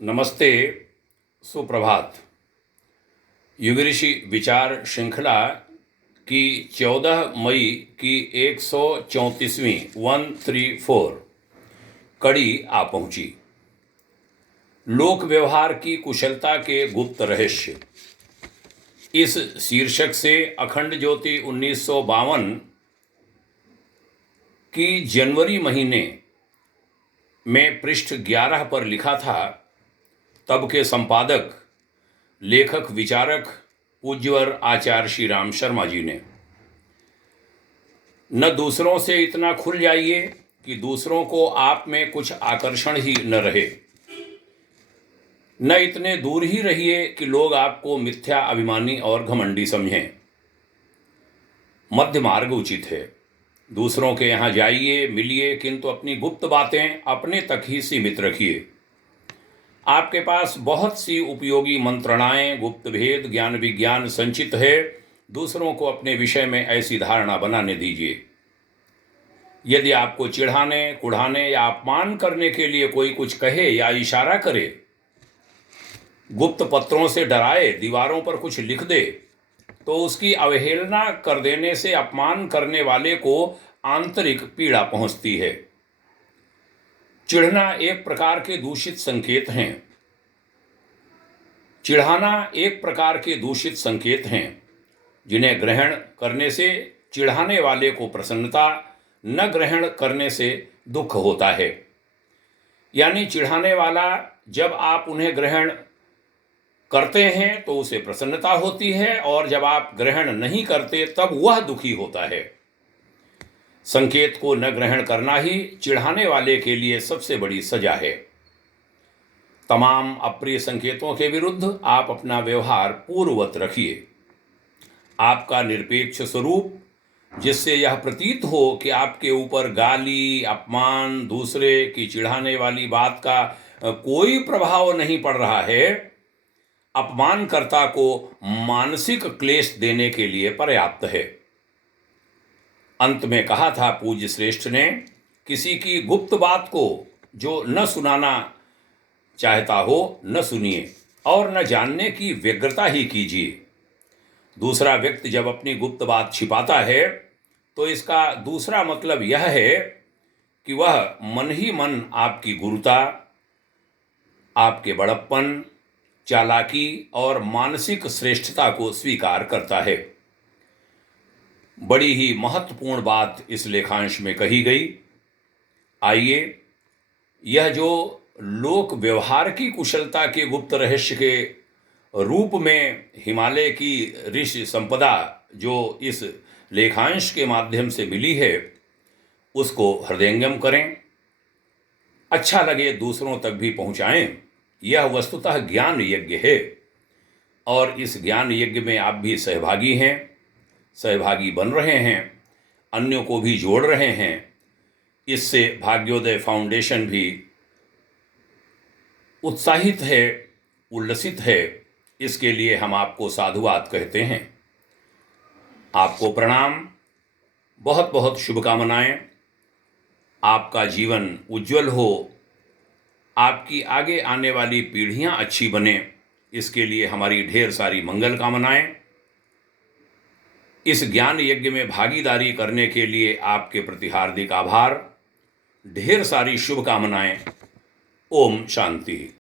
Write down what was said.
नमस्ते, सुप्रभात। युग ऋषि विचार श्रृंखला की 14 मई की 134वीं 134 कड़ी आ पहुंची। लोक व्यवहार की कुशलता के गुप्त रहस्य, इस शीर्षक से अखंड ज्योति 1952 की जनवरी महीने में पृष्ठ 11 पर लिखा था। तब के संपादक, लेखक, विचारक पूज्यवर आचार्य श्री राम शर्मा जी ने, न दूसरों से इतना खुल जाइए कि दूसरों को आप में कुछ आकर्षण ही न रहे, न इतने दूर ही रहिए कि लोग आपको मिथ्या अभिमानी और घमंडी समझें। मध्य मार्ग उचित है। दूसरों के यहाँ जाइए, मिलिए, किंतु अपनी गुप्त बातें अपने तक ही सीमित रखिए। आपके पास बहुत सी उपयोगी मंत्रणाएं, गुप्त भेद, ज्ञान विज्ञान संचित है। दूसरों को अपने विषय में ऐसी धारणा बनाने दीजिए। यदि आपको चिढ़ाने, कुढ़ाने या अपमान करने के लिए कोई कुछ कहे या इशारा करे, गुप्त पत्रों से डराए, दीवारों पर कुछ लिख दे, तो उसकी अवहेलना कर देने से अपमान करने वाले को आंतरिक पीड़ा पहुंचती है। चिढ़ना एक प्रकार के दूषित संकेत हैं। चिढ़ाना एक प्रकार के दूषित संकेत हैं, जिन्हें ग्रहण करने से चिढ़ाने वाले को प्रसन्नता, न ग्रहण करने से दुख होता है। यानी चिढ़ाने वाला जब आप उन्हें ग्रहण करते हैं तो उसे प्रसन्नता होती है, और जब आप ग्रहण नहीं करते तब वह दुखी होता है। संकेत को न ग्रहण करना ही चिढ़ाने वाले के लिए सबसे बड़ी सजा है। तमाम अप्रिय संकेतों के विरुद्ध आप अपना व्यवहार पूर्ववत रखिए। आपका निरपेक्ष स्वरूप, जिससे यह प्रतीत हो कि आपके ऊपर गाली, अपमान, दूसरे की चिढ़ाने वाली बात का कोई प्रभाव नहीं पड़ रहा है, अपमानकर्ता को मानसिक क्लेश देने के लिए पर्याप्त है। अंत में कहा था पूज्य श्रेष्ठ ने, किसी की गुप्त बात को जो न सुनाना चाहता हो, न सुनिए, और न जानने की व्यग्रता ही कीजिए। दूसरा व्यक्ति जब अपनी गुप्त बात छिपाता है तो इसका दूसरा मतलब यह है कि वह मन ही मन आपकी गुरुता, आपके बड़प्पन, चालाकी और मानसिक श्रेष्ठता को स्वीकार करता है। बड़ी ही महत्वपूर्ण बात इस लेखांश में कही गई। आइए, यह जो लोक व्यवहार की कुशलता के गुप्त रहस्य के रूप में हिमालय की ऋषि संपदा जो इस लेखांश के माध्यम से मिली है, उसको हृदयंगम करें। अच्छा लगे दूसरों तक भी पहुंचाएं। यह वस्तुतः ज्ञान यज्ञ है, और इस ज्ञान यज्ञ में आप भी सहभागी हैं, सहभागी बन रहे हैं, अन्यों को भी जोड़ रहे हैं। इससे भाग्योदय फाउंडेशन भी उत्साहित है, उल्लसित है। इसके लिए हम आपको साधुवाद कहते हैं। आपको प्रणाम, बहुत बहुत शुभकामनाएं। आपका जीवन उज्जवल हो, आपकी आगे आने वाली पीढ़ियां अच्छी बने, इसके लिए हमारी ढेर सारी मंगल कामनाएं। इस ज्ञान यज्ञ में भागीदारी करने के लिए आपके प्रति हार्दिक आभार, ढेर सारी शुभकामनाएं। ओम शांति।